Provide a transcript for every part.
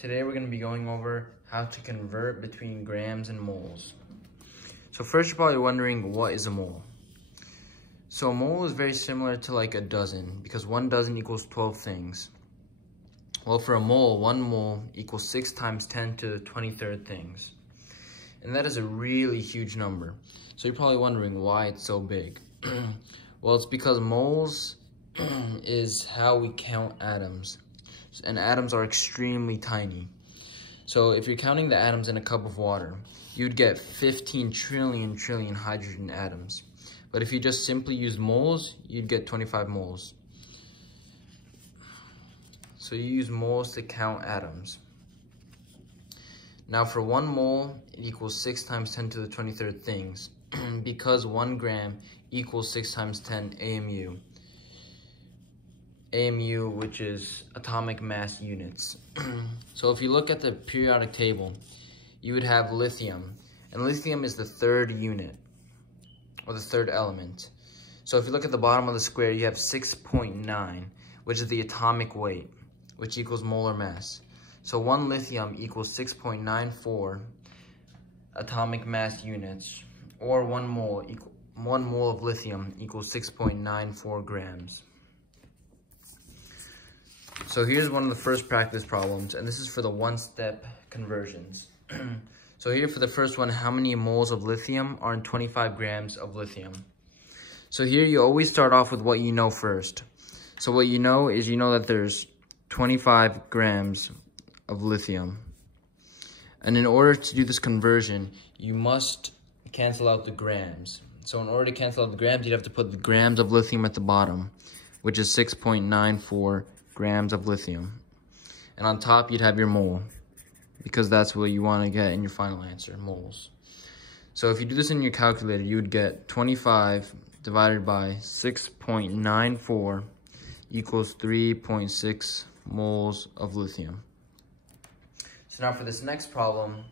Today we're going to be going over how to convert between grams and moles. So first you're probably wondering, what is a mole? So a mole is very similar to like a dozen, because 1 dozen equals 12 things. Well, for a mole, 1 mole equals 6 times 10 to the 23rd things. And that is a really huge number. So you're probably wondering why it's so big. Well, it's because moles is how we count atoms. And atoms are extremely tiny. So if you're counting the atoms in a cup of water, you'd get 15 trillion hydrogen atoms. But if you just simply use moles, you'd get 25 moles. So you use moles to count atoms. Now for 1 mole, it equals 6 times 10 to the 23rd things, because 1 gram equals 6 times 10 AMU. AMU, which is atomic mass units. So if you look at the periodic table, you would have lithium, and lithium is the 3rd unit, or the 3rd element. So if you look at the bottom of the square, you have 6.9, which is the atomic weight, which equals molar mass. So 1 lithium equals 6.94 atomic mass units, or 1 mole of lithium equals 6.94 grams. So here's one of the first practice problems, and this is for the one-step conversions. So here for the first one, how many moles of lithium are in 25 grams of lithium? So here you always start off with what you know first. So what you know is, you know that there's 25 grams of lithium. And in order to do this conversion, you must cancel out the grams. So in order to cancel out the grams, you'd have to put the grams of lithium at the bottom, which is 6.94 grams of lithium. And on top, you'd have your mole, because that's what you want to get in your final answer, moles. So if you do this in your calculator, you would get 25 divided by 6.94 equals 3.6 moles of lithium. So now for this next problem,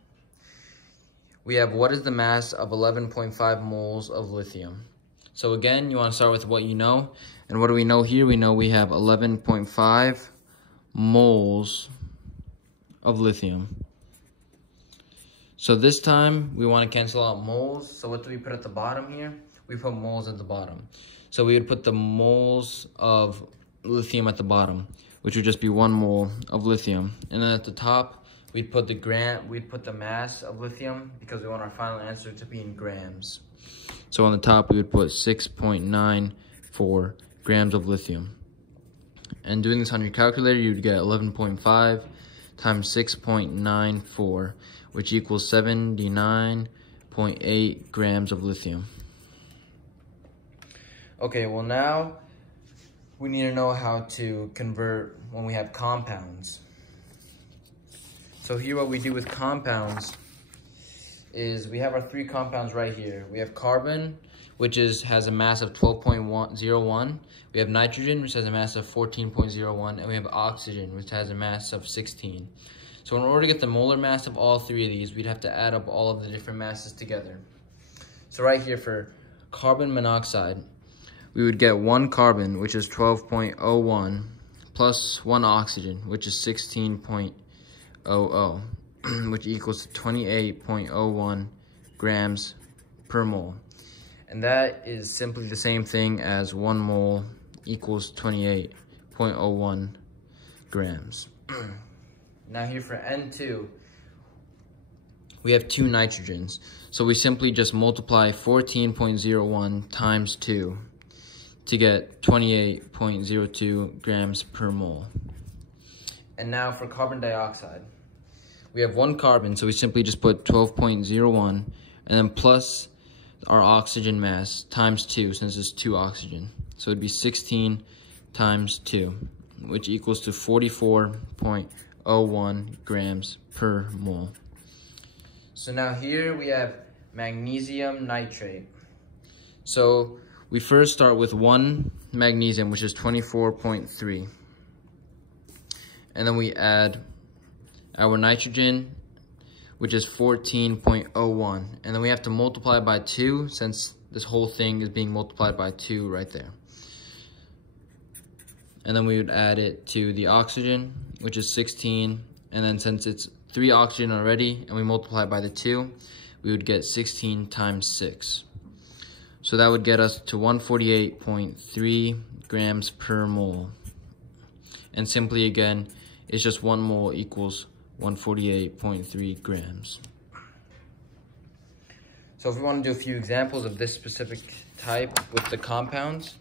we have, what is the mass of 11.5 moles of lithium? So again, you want to start with what you know. And what do we know here? We know we have 11.5 moles of lithium. So this time, we want to cancel out moles. So what do we put at the bottom here? We put moles at the bottom. So we would put the moles of lithium at the bottom, which would just be 1 mole of lithium. And then at the top, we'd put the mass of lithium, because we want our final answer to be in grams. So on the top, we would put 6.94 grams of lithium. And doing this on your calculator, you'd get 11.5 times 6.94, which equals 79.8 grams of lithium. Okay, well now we need to know how to convert when we have compounds. So here what we do with compounds is we have our 3 compounds right here. We have carbon, which has a mass of 12.01. We have nitrogen, which has a mass of 14.01. And we have oxygen, which has a mass of 16. So in order to get the molar mass of all 3 of these, we'd have to add up all of the different masses together. So right here for carbon monoxide, we would get 1 carbon, which is 12.01, plus 1 oxygen, which is 16.00. which equals 28.01 grams per mole. And that is simply the same thing as 1 mole equals 28.01 grams. Now here for N2, we have 2 nitrogens. So we simply just multiply 14.01 times 2 to get 28.02 grams per mole. And now for carbon dioxide, we have 1 carbon, so we simply just put 12.01 and then plus our oxygen mass times 2, since it's 2 oxygen. So it'd be 16 times 2, which equals to 44.01 grams per mole. So now here we have magnesium nitrate. So we first start with 1 magnesium, which is 24.3. And then we add our nitrogen, which is 14.01. And then we have to multiply by 2, since this whole thing is being multiplied by 2 right there. And then we would add it to the oxygen, which is 16 And then since it's 3 oxygen already, and we multiply by the 2, we would get 16 times 6. So that would get us to 148.3 grams per mole. And simply again, it's just 1 mole equals 148.3 grams. So if we want to do a few examples of this specific type with the compounds.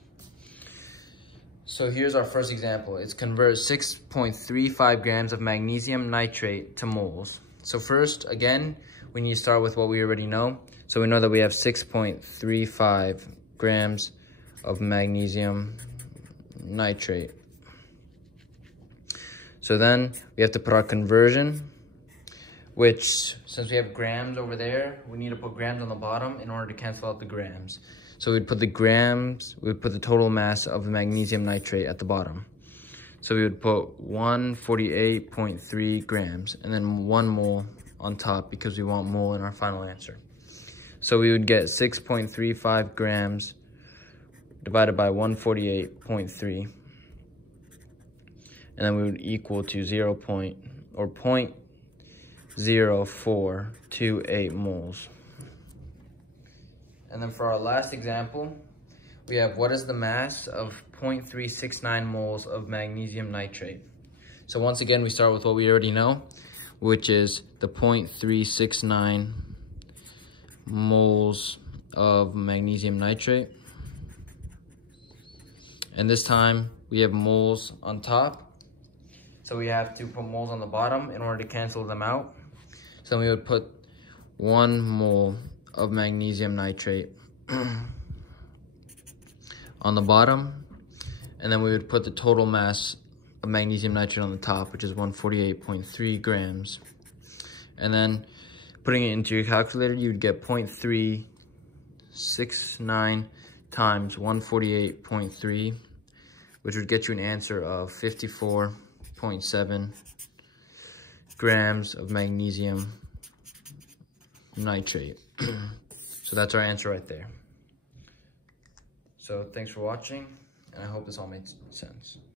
So here's our first example. It's convert 6.35 grams of magnesium nitrate to moles. So first, again, we need to start with what we already know. So we know that we have 6.35 grams of magnesium nitrate. So then we have to put our conversion, which since we have grams over there, we need to put grams on the bottom in order to cancel out the grams. So we'd put the grams, we would put the total mass of magnesium nitrate at the bottom. So we would put 148.3 grams and then 1 mole on top because we want mole in our final answer. So we would get 6.35 grams divided by 148.3. And then we would equal to 0.0428 moles. And then for our last example, we have what is the mass of 0.369 moles of magnesium nitrate. So once again, we start with what we already know, which is the 0.369 moles of magnesium nitrate. And this time we have moles on top. So we have to put moles on the bottom in order to cancel them out. So then we would put 1 mole of magnesium nitrate on the bottom. And then we would put the total mass of magnesium nitrate on the top, which is 148.3 grams. And then putting it into your calculator, you would get 0.369 times 148.3, which would get you an answer of 54.7 grams of magnesium nitrate. So that's our answer right there. So thanks for watching, and I hope this all makes sense.